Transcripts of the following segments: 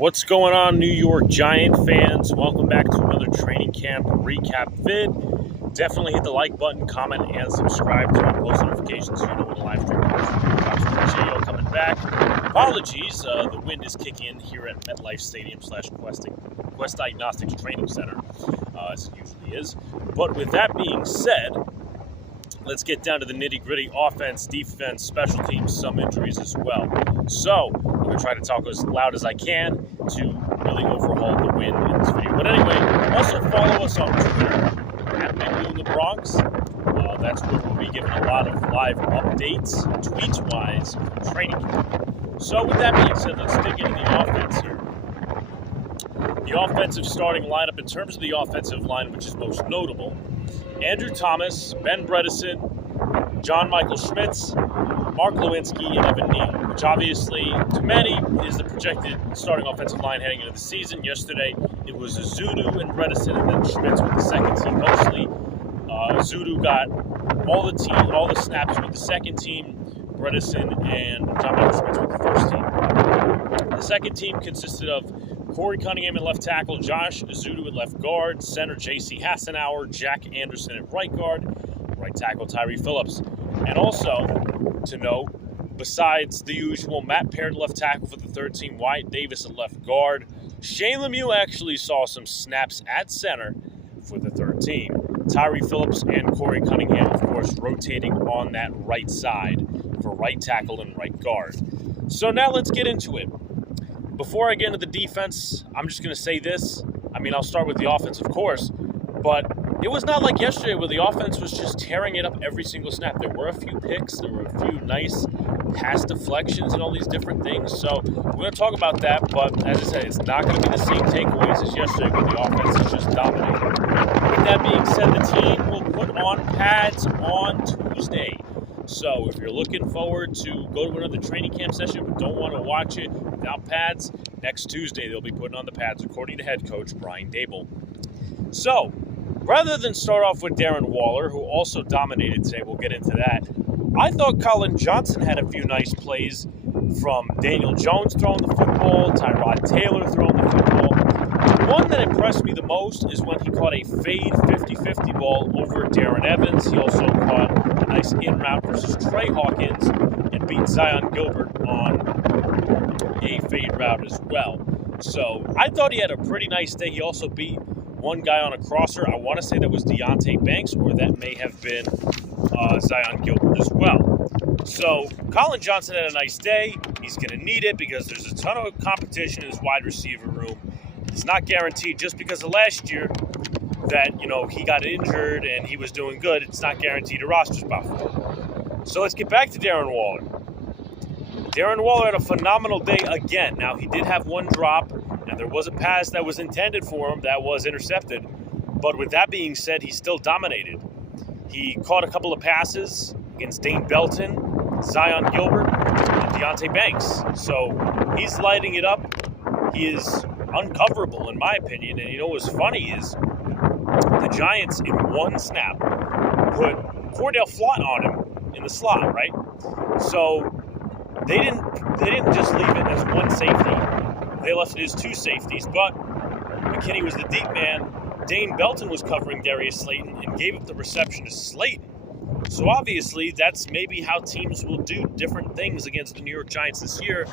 What's going on, New York Giant fans? Welcome back to another training camp recap vid. Definitely hit the like button, comment, and subscribe to our post notifications so you know when the live stream comes. Appreciate y'all coming back. Apologies, the wind is kicking in here at MetLife Stadium / Quest Diagnostics Training Center, as it usually is. But with that being said, let's get down to the nitty-gritty: offense, defense, special teams, some injuries as well. So, I'm going to try to talk as loud as I can to really overhaul the win in this video. But anyway, also follow us on Twitter, at Venmo in the Bronx. That's where we'll be giving a lot of live updates, tweets-wise, from training camp. So, with that being said, let's dig into the offense here. The offensive starting lineup, in terms of the offensive line, which is most notable: Andrew Thomas, Ben Bredesen, John Michael Schmitz, Mark Lewinsky, and Evan Neal, which obviously, to many, is the projected starting offensive line heading into the season. Yesterday, it was Zudu and Bredesen, and then Schmitz with the second team. Mostly, Zudu got all the snaps with the second team, Bredesen and John Michael Schmitz with the first team. The second team consisted of Corey Cunningham at left tackle, Josh Zudu at left guard, center J.C. Hassenauer, Jack Anderson at right guard, right tackle Tyree Phillips. And also, to note, besides the usual, Matt Peart left tackle for the third team, Wyatt Davis at left guard. Shane Lemieux actually saw some snaps at center for the third team. Tyree Phillips and Corey Cunningham, of course, rotating on that right side for right tackle and right guard. So now let's get into it. Before I get into the defense, I'm just going to say this. I'll start with the offense, of course, but it was not like yesterday where the offense was just tearing it up every single snap. There were a few picks. There were a few nice pass deflections and all these different things. So we're going to talk about that, but as I said, it's not going to be the same takeaways as yesterday where the offense is just dominating. With that being said, the team will put on pads on Tuesday. So if you're looking forward to go to another training camp session but don't want to watch it without pads, next Tuesday they'll be putting on the pads, according to head coach Brian Dable. So, rather than start off with Darren Waller, who also dominated today, we'll get into that, I thought Colin Johnson had a few nice plays, from Daniel Jones throwing the football, Tyrod Taylor throwing the football. One that impressed me the most is when he caught a fade 50-50 ball over Darren Evans. He also caught a nice in-route versus Trey Hawkins and beat Zion Gilbert on a fade route as well. So I thought he had a pretty nice day. He also beat one guy on a crosser. I want to say that was Deonte Banks, or that may have been Zion Gilbert as well. So Colin Johnson had a nice day. He's going to need it because there's a ton of competition in his wide receiver room. It's not guaranteed just because of last year that, he got injured and he was doing good. It's not guaranteed a roster spot for him. So let's get back to Darren Waller. Darren Waller had a phenomenal day again. Now, he did have one drop, and there was a pass that was intended for him that was intercepted. But with that being said, he still dominated. He caught a couple of passes against Dane Belton, Zion Gilbert, and Deonte Banks. So he's lighting it up. He is uncoverable, in my opinion. And what's funny is the Giants, in one snap, put Cordell Flott on him in the slot, right? So they didn't just leave it as one safety. They left it as two safeties, but McKinney was the deep man. Dane Belton was covering Darius Slayton and gave up the reception to Slayton. So obviously, that's maybe how teams will do different things against the New York Giants this year,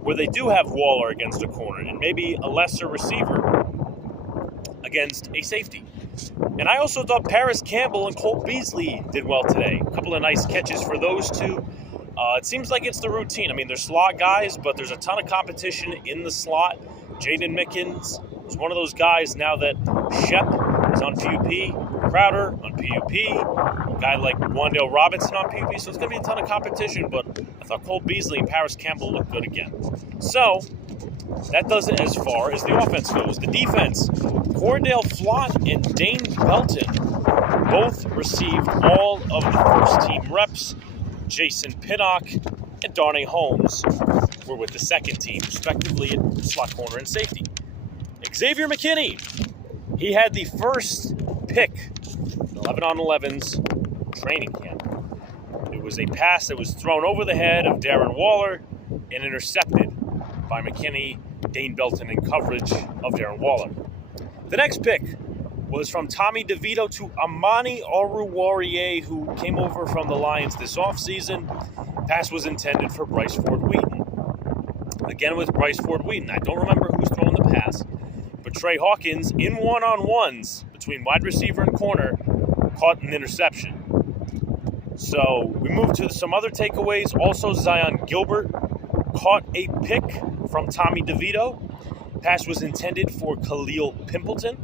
where they do have Waller against a corner and maybe a lesser receiver against a safety. And I also thought Paris Campbell and Cole Beasley did well today. A couple of nice catches for those two. It seems like it's the routine. They're slot guys, but there's a ton of competition in the slot. Jaden Mickens is one of those guys now that Shep is on PUP, Crowder on PUP, a guy like Wan'Dale Robinson on PUP, so it's going to be a ton of competition, but I thought Cole Beasley and Paris Campbell looked good again. So, that does it as far as the offense goes. The defense, Cordell Flott and Dane Belton both received all of the first-team reps. Jason Pinnock and Darnay Holmes were with the second team, respectively, at slot corner and safety. Xavier McKinney, he had the first pick, 11-on-11's training camp. It was a pass that was thrown over the head of Darren Waller and intercepted by McKinney Dane Belton in coverage of Darren Waller. The next pick was from Tommy DeVito to Amani Oruwariye, who came over from the Lions this offseason. Pass was intended for Bryce Ford-Wheaton. Again with Bryce Ford-Wheaton, I don't remember who's throwing the pass, but Trey Hawkins, in one-on-ones between wide receiver and corner, caught an interception. So we move to some other takeaways. Also, Zion Gilbert caught a pick from Tommy DeVito. Pass was intended for Khalil Pimpleton.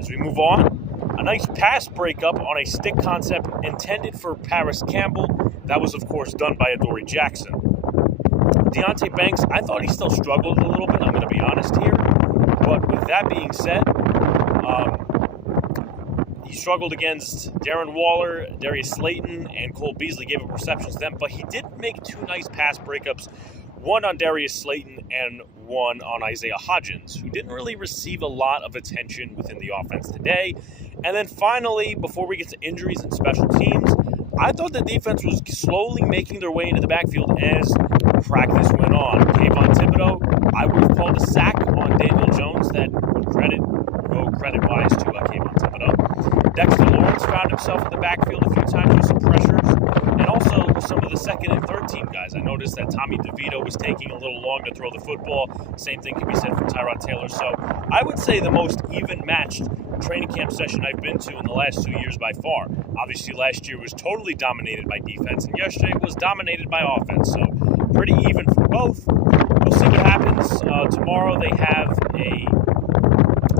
As we move on, a nice pass breakup on a stick concept intended for Paris Campbell. That was, of course, done by Adoree Jackson. Deonte Banks, I thought he still struggled a little bit, I'm going to be honest here. But with that being said, he struggled against Darren Waller, Darius Slayton, and Cole Beasley, gave up receptions to them. But he did make two nice pass breakups, one on Darius Slayton and one on Isaiah Hodgins, who didn't really receive a lot of attention within the offense today. And then finally, before we get to injuries and special teams, I thought the defense was slowly making their way into the backfield as practice went on. Kayvon Thibodeau, I would have called a sack on Daniel Jones. That would go credit-wise to Kayvon Thibodeau. Dexter Lawrence found himself in the backfield a few times with some pressures, and also some of the second and third team guys. I noticed that Tommy DeVito was taking a little long to throw the football. Same thing can be said for Tyrod Taylor. So I would say the most even-matched training camp session I've been to in the last 2 years by far. Obviously, last year was totally dominated by defense, and yesterday was dominated by offense. So pretty even for both. We'll see what happens. Tomorrow they have a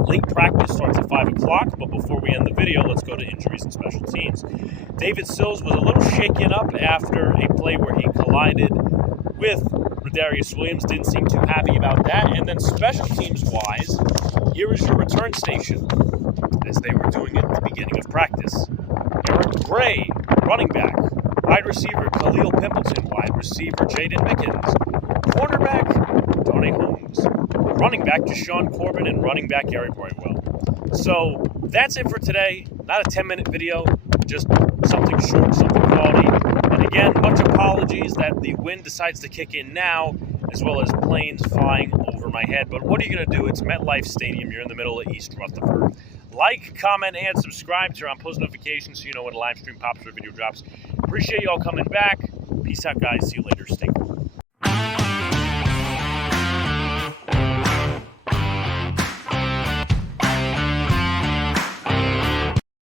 late practice, starts at 5 o'clock, but before we end the video, let's go to injuries and special teams. David Sills was a little shaken up after a play where he collided with Rodarius Williams. Didn't seem too happy about that. And then special teams-wise, here is your return station, as they were doing it at the beginning of practice. Eric Gray, running back. Wide receiver Khalil Pimpleton. Wide receiver Jaden Mickens. Cornerback Donnie Holmes. Running back Deshaun Corbin, and running back Gary Brightwell. So that's it for today. Not a 10-minute video, just something short, something quality. And again, much apologies that the wind decides to kick in now, as well as planes flying over my head. But what are you going to do? It's MetLife Stadium. You're in the middle of East Rutherford. Like, comment, and subscribe. Turn on post notifications so you know when a live stream pops or a video drops. Appreciate you all coming back. Peace out, guys. See you later. Stay